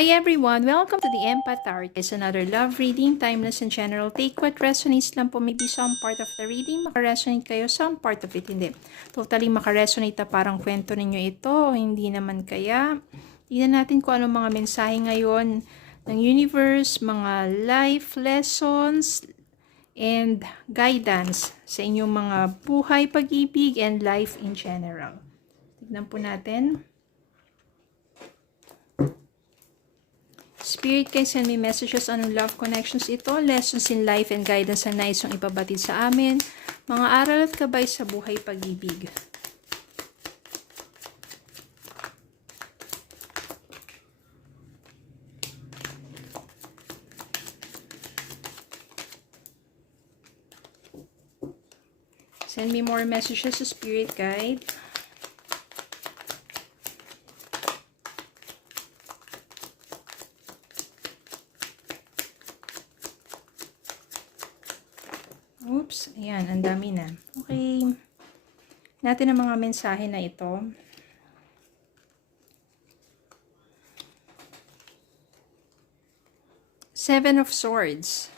Hi everyone! Welcome to the Empath Tarot. It's another love reading, timeless and general. Take what resonates lang po. Maybe some part of the reading makaresonate kayo, some part of it hindi. Totally makaresonate na parang kwento ninyo ito. Hindi naman kaya. Tingnan natin kung anong mga mensahe ngayon ng universe, mga life lessons, and guidance sa inyong mga buhay, pag-ibig, and life in general. Tignan po natin. Spirit, can send me messages on love connections ito, lessons in life and guidance na nais yung ipabatid sa amin, mga aral at gabay sa buhay pag-ibig. Send me more messages to Spirit Guide. Oops, ayan, ang dami na. Okay. Natin ang mga mensahe na ito. Seven of Swords.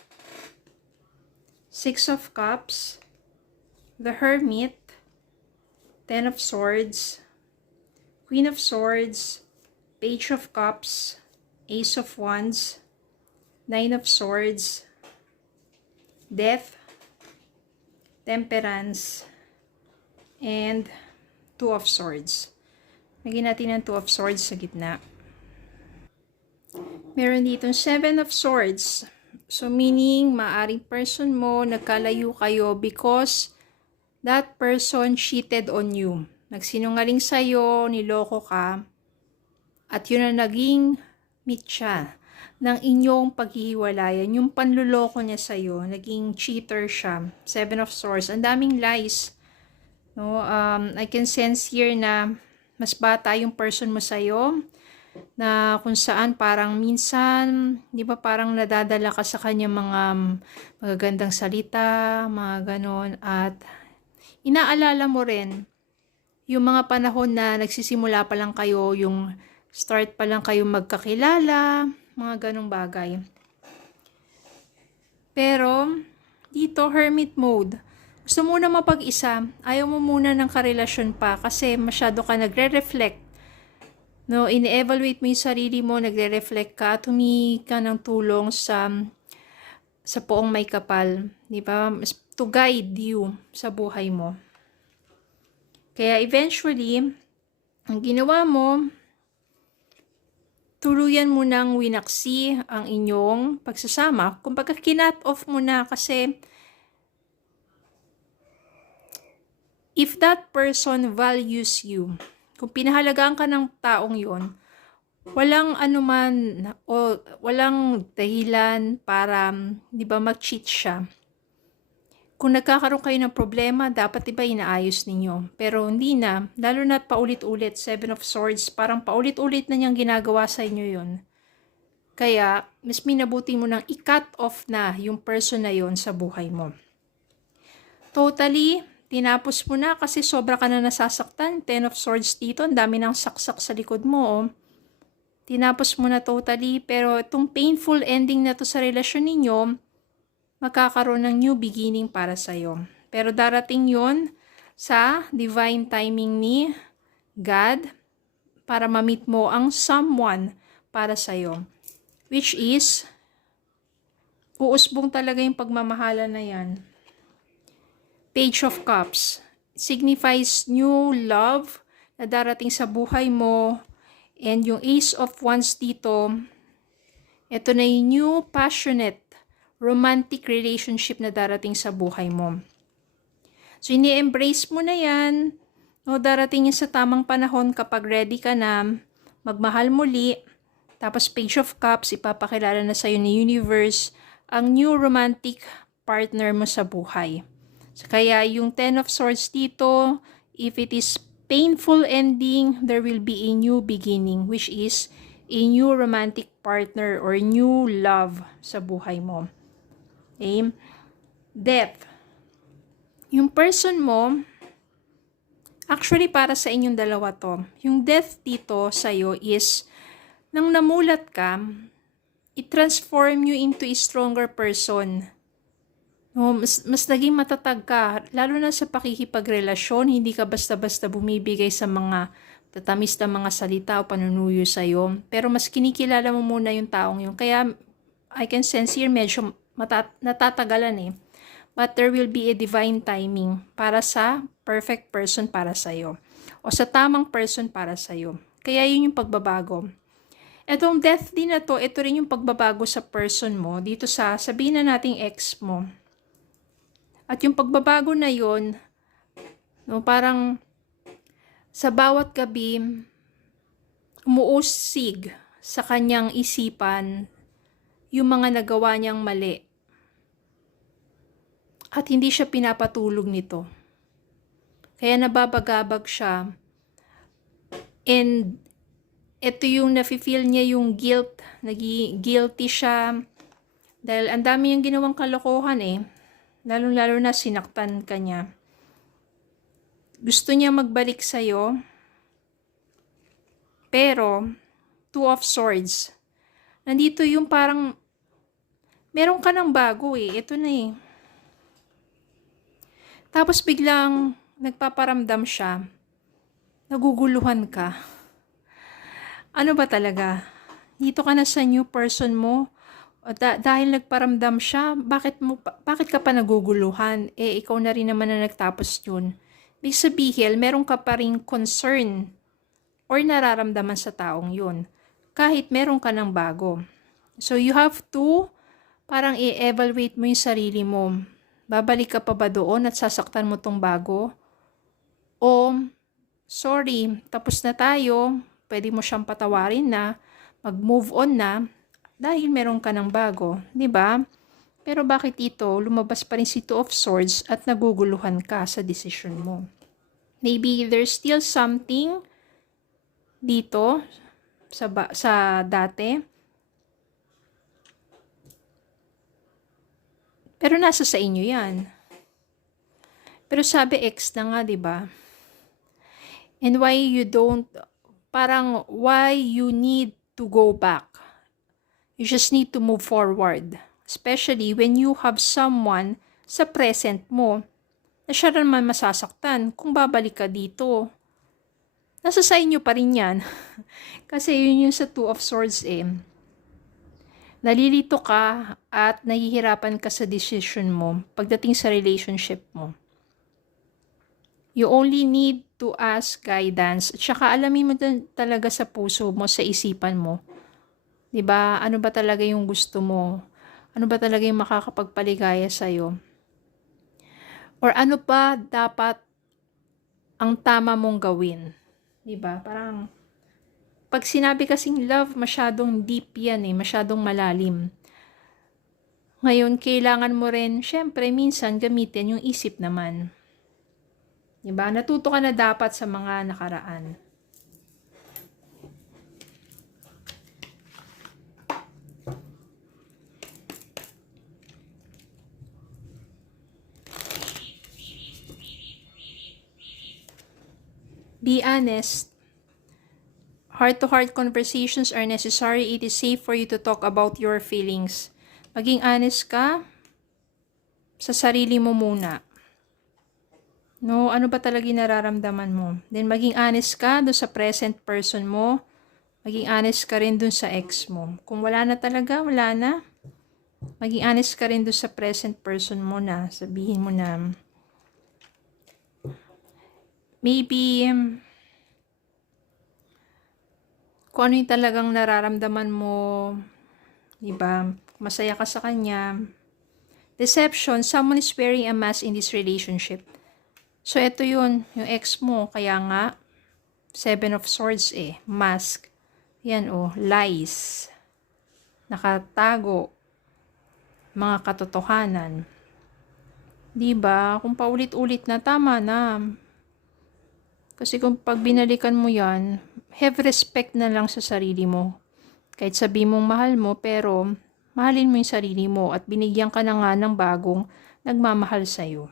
Six of Cups. The Hermit. Ten of Swords. Queen of Swords. Page of Cups. Ace of Wands. Nine of Swords. Death. Temperance, and Two of Swords. Lagyan natin ang Two of Swords sa gitna. Meron dito Seven of Swords. So meaning, maaring person mo, nagkalayo kayo because that person cheated on you. Nagsinungaling sa'yo, niloko ka, at yun ang naging mitya ng inyong paghihiwalayan. Yung panluloko niya sa'yo, naging cheater siya. Seven of Swords. Ang daming lies. No? I can sense here na mas bata yung person mo sa'yo, na kung saan parang minsan, di ba parang nadadala ka sa kanya mga magagandang salita, mga ganon, at inaalala mo rin yung mga panahon na nagsisimula pa lang kayo, yung start pa lang kayo magkakilala, mga ganong bagay. Pero, dito, hermit mode. Gusto mo na mapag-isa. Ayaw mo muna ng karelasyon pa kasi masyado ka nagre-reflect. No, in-evaluate mo yung sarili mo, nagre-reflect ka, humingi ka ng tulong sa poong may kapal. Di ba? To guide you sa buhay mo. Kaya eventually, ang ginawa mo, tuluyan mo nang winaksi ang inyong pagsasama. Kung pagka kinat off mo na kasi if that person values you, kung pinahalagaan ka ng taong yon, walang anuman o walang dahilan para, di ba, mag-cheat siya. Kung nagkakaroon kayo ng problema, dapat iba inaayos ninyo. Pero hindi na, lalo na paulit-ulit, Seven of Swords, parang paulit-ulit na niyang ginagawa sa inyo yon. Kaya, mas minabuti mo nang i-cut off na yung person na yon sa buhay mo. Totally, tinapos mo na kasi sobra ka na nasasaktan. Ten of Swords dito, ang dami ng saksak sa likod mo. Oh. Tinapos mo na totally, pero itong painful ending na to sa relasyon ninyo, magkakaroon ng new beginning para sa'yo. Pero darating yon sa divine timing ni God para ma-meet mo ang someone para sa'yo. Which is, uusbong talaga yung pagmamahala na yan. Page of Cups signifies new love na darating sa buhay mo. And yung Ace of Wands dito, ito na yung new passionate romantic relationship na darating sa buhay mo. So, ini-embrace mo na yan. No, darating yan sa tamang panahon kapag ready ka na magmahal muli. Tapos, Page of Cups, ipapakilala na sa'yo ni Universe ang new romantic partner mo sa buhay. So, kaya yung Ten of Swords dito, if it is painful ending, there will be a new beginning, which is a new romantic partner or new love sa buhay mo. Okay? Death. Yung person mo, actually para sa inyong dalawa to, yung death dito sa'yo is Nang namulat ka, i-transform you into a stronger person. No, mas naging matatag ka, lalo na sa pakikipagrelasyon, hindi ka basta-basta bumibigay sa mga tatamis na mga salita o panunuyo sa'yo. Pero mas kinikilala mo muna yung taong yun. Kaya, I can sense here, medyo natatagalan eh. But there will be a divine timing para sa perfect person para sa'yo. O sa tamang person para sa'yo. Kaya yun yung pagbabago. Etong death din na to, ito rin yung pagbabago sa person mo. Dito sa, sabihin na nating ex mo. At yung pagbabago na yun, no, parang sa bawat gabi, umuusig sa kanyang isipan yung mga nagawa niyang mali. At hindi siya pinapatulog nito. Kaya nababagabag siya. And ito yung nafe-feel niya yung guilt. Guilty siya. Dahil ang dami yung ginawang kalokohan eh. Lalo-lalo na sinaktan ka niya. Gusto niya magbalik sa'yo. Pero, Two of Swords. Nandito yung parang, meron ka ng bago eh. Ito na eh. Tapos biglang, nagpaparamdam siya. Naguguluhan ka. Ano ba talaga? Dito ka na sa new person mo. Dahil nagparamdam siya, bakit ka pa naguguluhan? Eh, ikaw na rin naman na nagtapos yun. Ibig sabihin, meron ka pa rin concern or nararamdaman sa taong yun. Kahit meron ka ng bago. So, you have to parang i-evaluate mo yung sarili mo. Babalik ka pa ba doon at sasaktan mo tong bago? O, sorry, tapos na tayo. Pwede mo siyang patawarin na, mag-move on na, dahil meron ka ng bago, di ba? Pero bakit ito, lumabas pa rin si Two of Swords at naguguluhan ka sa decision mo? Maybe there's still something dito sa dati. Pero nasa sa inyo yan. Pero sabi ex na nga, di ba? And why you don't, parang why you need to go back? You just need to move forward. Especially when you have someone sa present mo na siya naman masasaktan kung babalik ka dito. Nasa sa inyo pa rin yan. Kasi yun yung sa Two of Swords eh. Nalilito ka at nahihirapan ka sa decision mo pagdating sa relationship mo. You only need to ask guidance. At saka alamin mo talaga sa puso mo, sa isipan mo. Diba? Ano ba talaga yung gusto mo? Ano ba talaga yung makakapagpaligaya sa'yo? Or ano pa dapat ang tama mong gawin? Diba? Parang, pag sinabi kasing love, masyadong deep yan eh, masyadong malalim. Ngayon, kailangan mo rin, syempre, minsan gamitin yung isip naman. Diba? Natuto ka na dapat sa mga nakaraan. Be honest. Heart-to-heart conversations are necessary. It is safe for you to talk about your feelings. Maging honest ka sa sarili mo muna. No, ano ba talaga yung nararamdaman mo? Then maging honest ka doon sa present person mo. Maging honest ka rin doon sa ex mo. Kung wala na talaga, wala na. Maging honest ka rin doon sa present person mo na. Sabihin mo na, maybe, kung ano yung talagang nararamdaman mo, diba? Masaya ka sa kanya. Deception, someone is wearing a mask in this relationship. So, ito yun, yung ex mo. Kaya nga, Seven of Swords eh, mask. Yan oh, lies. Nakatago. Mga katotohanan. Diba? Kung paulit-ulit na, tama na. Kasi kung pag binalikan mo yan, have respect na lang sa sarili mo. Kahit sabi mong mahal mo, pero mahalin mo yung sarili mo at binigyan ka na nga ng bagong nagmamahal sa'yo.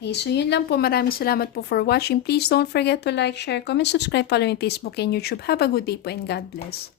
Okay, so yun lang po. Maraming salamat po for watching. Please don't forget to like, share, comment, subscribe, follow me on Facebook and YouTube. Have a good day po and God bless.